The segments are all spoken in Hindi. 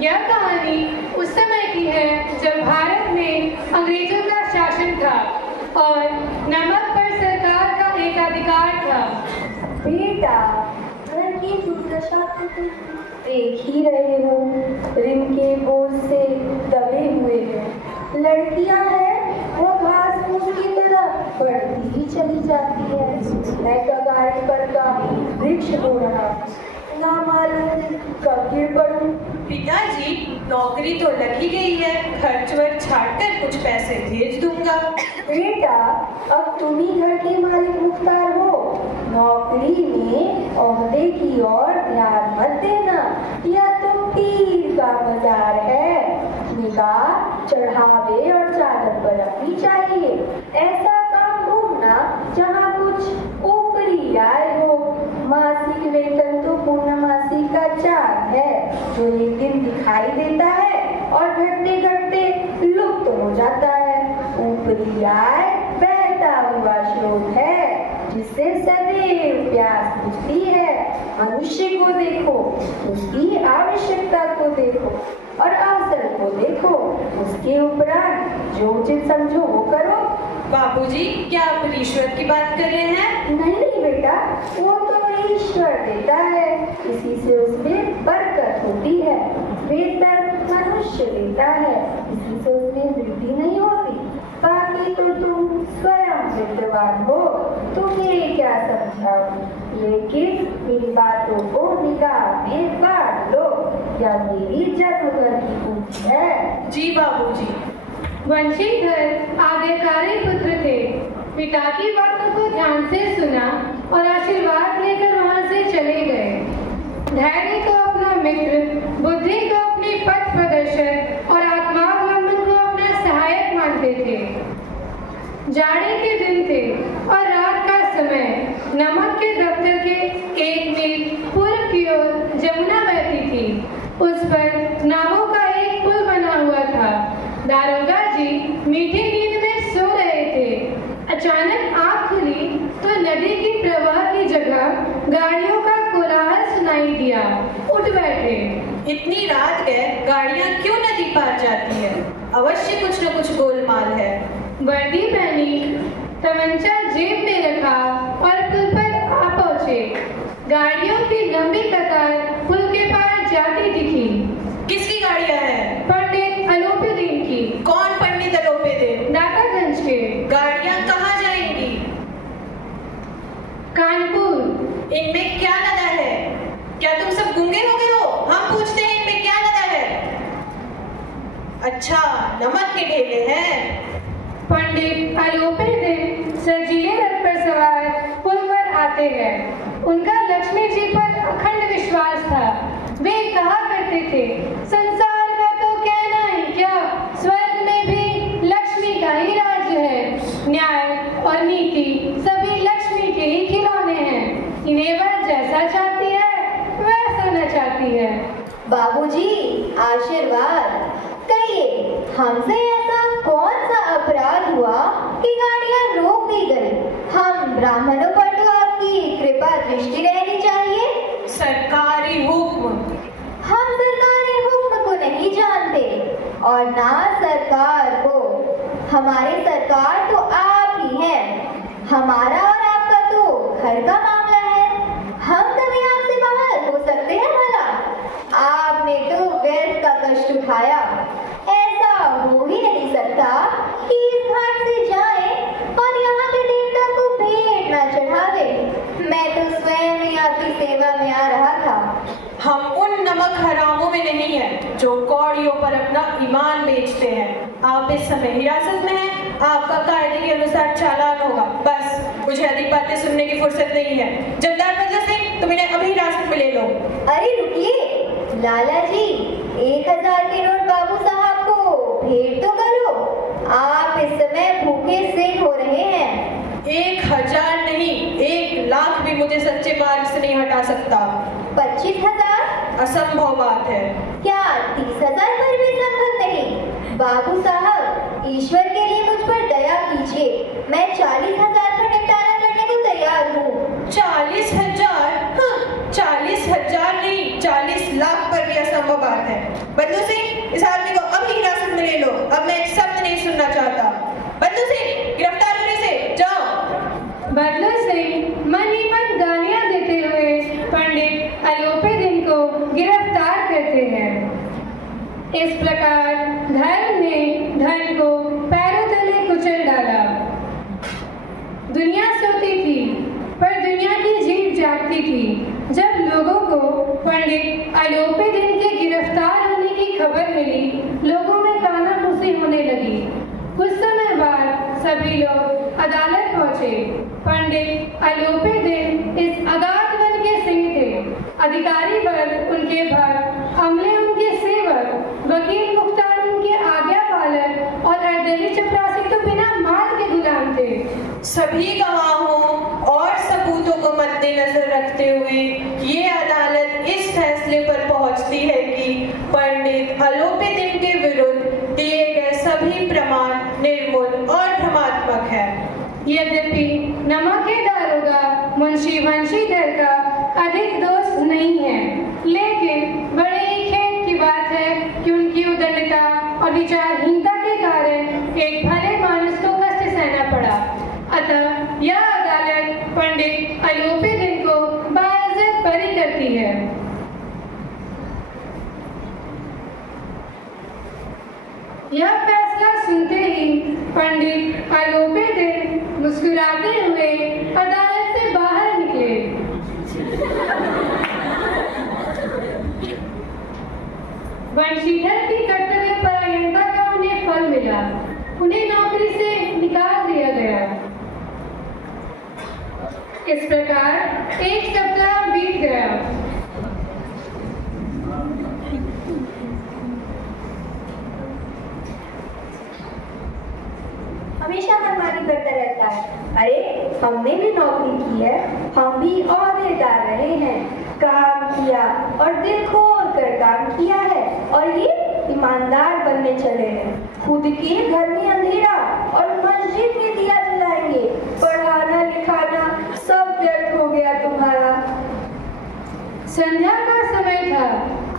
यह कहानी उस समय की है जब भारत में अंग्रेजों का शासन था और नमक पर सरकार का एकाधिकार था। बेटा, घर की दुर्दशा तो तुम देख ही रहे हो। ऋण के बोझ से दबे हुए हैं। लड़कियां हैं वो घास फूस की तरह बढ़ती ही चली जाती है। मैं कगारे पर का वृक्ष हो रहा, ना मालूम कब गिर पड़ूं। पिताजी, नौकरी तो लगी गई है, खर्च वर्च छाट कर कुछ पैसे भेज दूंगा। बेटा, अब तुम ही घर के मालिक मुख्तार हो। नौकरी में ओहदे की ओर ध्यान मत देना, यह तो पीर का बाजार है। निगाह चढ़ावे और चादर पर रखनी चाहिए। ऐसा काम ढूंढना जहाँ कुछ ऊपरी आय हो। मासिक वेतन तो पूर्णमासी का चार्ट है जो एक दिन दिखाई देता है और घटते घटते लुप्त हो जाता है। ऊपरी आय बहता हुआ स्रोत है जिससे सदैव प्यास बुझती है। मनुष्य को देखो, उसकी आवश्यकता को देखो और अवसर को देखो, उसके उपरांत जो उचित समझो वो करो। बाबूजी, क्या आप ईश्वर की बात कर रहे हैं? नहीं बेटा, वो तो ईश्वर देता है, इसी से उसमें बरकत होती है। वेतन मनुष्य देता है, इसी से उसमें वृद्धि नहीं होती। बाकी तो तुम स्वयं विद्वान हो, तुम्हें क्या समझाऊं। लेकिन मेरी बातों को निगाह में बांट लो, या मेरी जन्मभर की पूंजी है। जी बाबूजी। वंशीधर आज्ञाकारी पुत्र थे। पिता की बातों को ध्यान से सुना और आशीर्वाद लेकर वहां से चले गए। धैर्य को अपना मित्र, बुद्धि को अपनी पथ प्रदर्शक और आत्मावलंबन को अपना सहायक मानते थे। जाड़े के दिन थे और रात का समय। नमक के दफ्तर के एक मील पूर्व की ओर जमुना बहती थी। उस पर नावों का एक पुल बना हुआ था। दारोगा जी मीठी नींद में सो रहे थे। अचानक आँख खुली तो नदी की प्रवाह की जगह गाड़ियों का कोलाहल सुनाई दिया। उठ बैठे। इतनी रात गए, गाड़ियाँ क्यों नदी पार जाती है? अवश्य कुछ न कुछ गोलमाल है। वर्दी पहनी, तमंचा जेब में रखा और पुल पर आ पहुंचे। गाड़ियों की लंबी कतार पुल के पार जाती दिखी। किसकी गाड़ियाँ हैं? पंडित अलोपीदीन की। कौन पंडित अलोपीदीन? दातागंज के। गाड़ियाँ कहाँ जाएंगी? कानपुर। इनमें क्या लदा है? क्या तुम सब गूंगे हो गए हो? हम पूछते हैं इनमें क्या लदा है? अच्छा, नमक के ढेले हैं। पंडित अलोपीदीन सजीले रथ पर सवार पुल पर आते हैं। उनका लक्ष्मी जी पर अखंड विश्वास था। वे कहा करते थे, संसार का तो कहना ही क्या, स्वर्ग में भी लक्ष्मी का ही राज्य है। न्याय और नीति सभी लक्ष्मी के ही खिलौने हैं। इन्हें वह जैसा चाहती है वैसा नचाती है। बाबूजी, आशीर्वाद। कहिए, हमसे ऐसा कौन सा अपराध हुआ कि गाड़ियां रोक दी गई? हम ब्राह्मणों पर तो आपकी कृपा दृष्टि रहनी चाहिए। सरकारी हुक्म। हम सरकारी हुक्म को नहीं जानते और ना सरकार को। हमारी सरकार तो आप ही हैं। हमारा और आपका तो घर का मामला है। हम कभी आपसे बाहर हो सकते हैं भला? आपने तो व्यर्थ का कष्ट उठाया। ऐसा हो ही नहीं सकता कि इस घाट से जाए और यहाँ के देवता को भेंट न चढ़ावे। मैं तो स्वयं ही आपकी सेवा में आ रहा था। हम उन नमक हरामों में नहीं है जो कौड़ियों पर अपना ईमान बेचते हैं। आप इस समय हिरासत में हैं। आपका कायदे के अनुसार चालान होगा। बस, मुझे अधिक बातें सुनने की फुर्सत नहीं है। जमदार बंदा सिंह, तुम इन्हें अभी हिरासत में ले लो। अरे रुकिए लाला जी, 1000 के नोट बाबू साहब को भेंट तो करो। आप इस समय भूखे सिक हो रहे हैं। 1000 नहीं, 1 लाख भी मुझे सच्चे मार्ग से नहीं हटा सकता। 25,000? असंभव बात है। क्या 30,000 पर भी संभव नहीं? बाबू साहब, ईश्वर के लिए मुझ पर दया कीजिए। मैं 40,000 का निपटारा करने को तैयार हूँ। 40,000? हाँ, 40,000 नहीं, 40 लाख पर भी असंभव बात है। बंधु सिंह, इस आदमी को अभी हिरासत में ले लो। अब मैं एक शब्द नहीं सुनना चाहता। बंधु सिंह, गिरफ्तार होने से जाओ। बंधु सिंह मन ही मन गालियां देते हुए पंडित अलोपीदीन को गिरफ्तार करते हैं। इस प्रकार धर्म ने धन को पैरों तले कुचल डाला। दुनिया सोती थी पर दुनिया की जीत जागती थी जब लोगों को पंडित अलोपीदीन के गिरफ्तार होने की खबर मिली। लोगों में कानाफूसी होने लगी। कुछ समय बाद सभी लोग अदालत पहुंचे। पंडित अलोपीदीन इस अगाध वन के सिंह थे। अधिकारी वर्ग उनके भक्त, अमले उनके सेवक, वकील मुख्तार उनके आज्ञा पालक और अर्दली चपरासी तो बिना माल के गुलाम थे। सभी गवाहों और सबूतों को मद्देनजर रखते हुए ये अदालत इस फैसले पर पहुंचती है कि पंडित अलोपीदीन के विरुद्ध दिए गए सभी प्रमाण निर्मूल और भ्रमात्मक है। यद्यपि नमक के दारोगा मुंशी वंशीधर का अधिक दोष नहीं है, लेकिन बड़े ही खेद की बात है कि उनकी उदंडता और विचारहीनता के कारण एक भले मानुष को कष्ट सहना पड़ा। अतः यह अदालत पंडित अलोपीदीन को बाइज्जत बरी करती है। यह फैसला सुनते ही पंडित अलोपीदीन मुस्कुराते हुए अदालत से बाहर निकले। वंशीधर की कर्तव्यपरायणता का उन्हें फल मिला। उन्हें नौकरी से निकाल दिया गया। इस प्रकार एक सप्ताह बीत गया। हमेशा मनमानी करता रहता है। अरे हमने भी नौकरी की है, हम भी औहदेदार रहे हैं, काम किया और दिल खोल कर काम किया है और ये ईमानदार बनने चले हैं। खुद के घर में अंधेरा और मस्जिद में दिया जलाएंगे। पढ़ाना लिखाना सब व्यर्थ हो गया तुम्हारा। संध्या का समय था।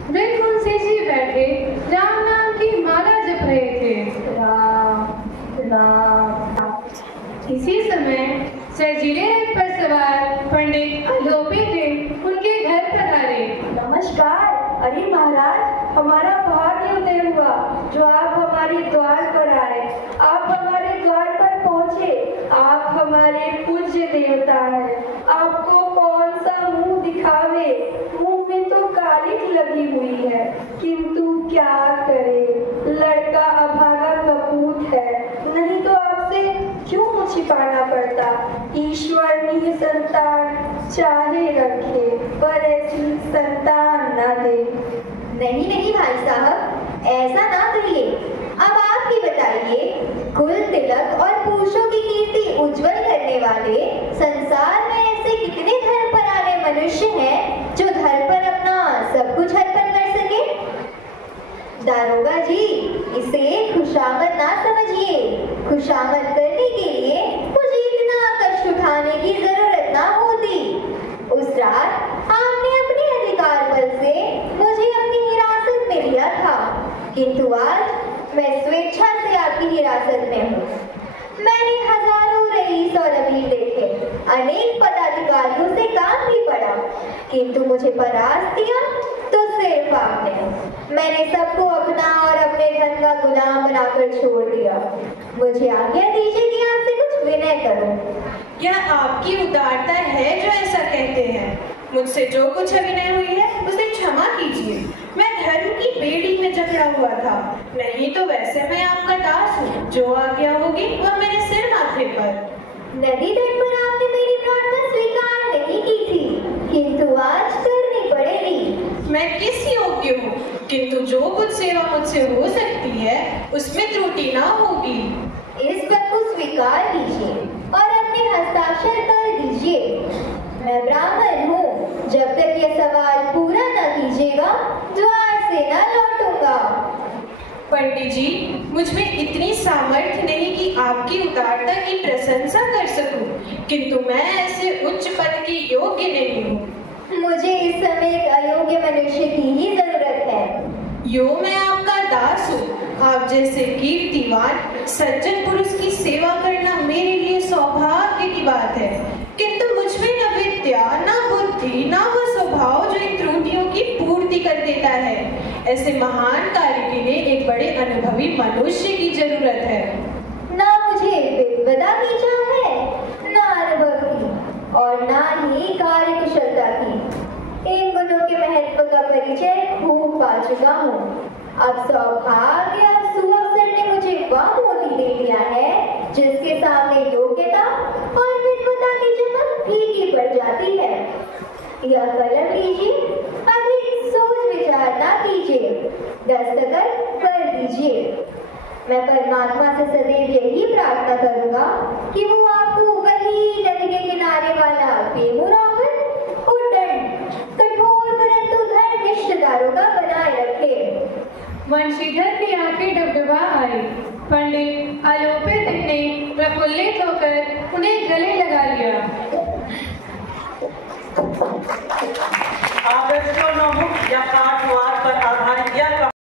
वृद्ध मुंशी जी बैठे राम नाम की माला जप रहे थे। राम राम। इसी समय सजीले रथ पर सवार पंडित अलोपीदीन उनके घर पधारे। नमस्कार। अरे महाराज, हमारा भाग्य उदय हुआ जो आप हमारे द्वार पर आए। आप हमारे द्वार पर पहुँचे। आप हमारे पूज्य देवता हैं। आपको कौन सा मुंह दिखावे। मुंह में तो कालिख लगी हुई है, किंतु क्या करे, लड़का अभागा कपूत है। नहीं तो आपसे क्यों मुँह छिपाना पड़ता। ईश्वर ने संतान चाहे रखे पर ऐसी संतान न दे। नहीं नहीं भाई साहब, ऐसा ना कहिए। अब आप ही बताइए, कुल तिलक और पुरुषों की कीर्ति उज्जवल करने वाले संसार में ऐसे कितने धर्मपरायण मनुष्य हैं जो धर्म पर अपना सब कुछ अर्पण कर सके। दारोगा जी, इसे खुशामद ना समझिए। खुशामद करने के लिए मुझे इतना कष्ट उठाने की जरूरत ना होती। उस रात आपने अपने अधिकार बल से मुझे अपनी हिरासत में लिया था, किंतु आज मैं स्वेच्छा से आपकी हिरासत में हूँ। मैंने हजारों रईस और अमीर देखे, अनेक पदाधिकारियों से काम भी पड़ा, किंतु मुझे परास्त दिया तो सिर्फ आपने। मैंने सबको अपना और अपने धन का गुलाम बनाकर छोड़ दिया। मुझे आज्ञा दीजिए कि आपसे कुछ विनय करूं। यह आपकी उदारता है जो ऐसा कहते हैं। मुझसे जो कुछ अभिनय हुई है उसे क्षमा कीजिए। मैं धर्म की बेड़ी में जकड़ा हुआ था, नहीं तो वैसे मैं आपका दास हूँ। जो आज्ञा होगी वह मेरे सिर माथे पर। नदी तट पर आपने मेरी प्रार्थना स्वीकार नहीं की थी, किंतु आज करनी पड़ेगी। मैं किस योग्य हूँ, किंतु जो कुछ सेवा मुझसे हो सकती है उसमें त्रुटि ना होगी। इस बात को स्वीकार कीजिए और अपने हस्ताक्षर कर दीजिए। मैं ब्राह्मण हूँ। जब तक ये सवाल पूरा न कीजिएगा द्वार से न लौटूंगा। पंडित जी, मुझ में इतनी सामर्थ्य नहीं कि आपकी उदारता की प्रशंसा कर सकूं, किंतु मैं ऐसे उच्च पद की योग्य नहीं हूँ। मुझे इस समय एक अयोग्य मनुष्य की ही जरूरत है। यो मैं आपका दास हूँ। आप जैसे कीर्तिवान सज्जन पुरुष की सेवा करना मेरे लिए सौभाग्य की बात है, किंतु मुझ में न विद्या, न बुद्धि, न वह स्वभाव जो इन त्रुटियों की पूर्ति कर देता है। ऐसे महान कार्य के लिए एक बड़े अनुभवी मनुष्य की जरूरत है। ना मुझे विद्वता की चाह है, ना अनुभव की, और ना ही कार्य कुशलता की। इन गुणों के महत्व का परिचय खूब पा चुका हूँ। अब सौभाग्य और सुअवसर ने मुझे वह मोती दे दिया है जिसके सामने योग्यता और विद्वता की चमक फीकी पड़ जाती है। यह कलम लीजिए, अधिक सोच विचार ना कीजिए, दस्तखत कर दीजिए। मैं परमात्मा से सदैव यही प्रार्थना करूंगा कि वो आपको वही नदी के किनारे वाला बेमुराफत, उद्दंड, कठोर परंतु धर्मनिष्ठ दारोगा बनाए रखे। वंशीधर की आंखें डबडबा आई। पंडित आलोपित ने प्रफुल्लित होकर उन्हें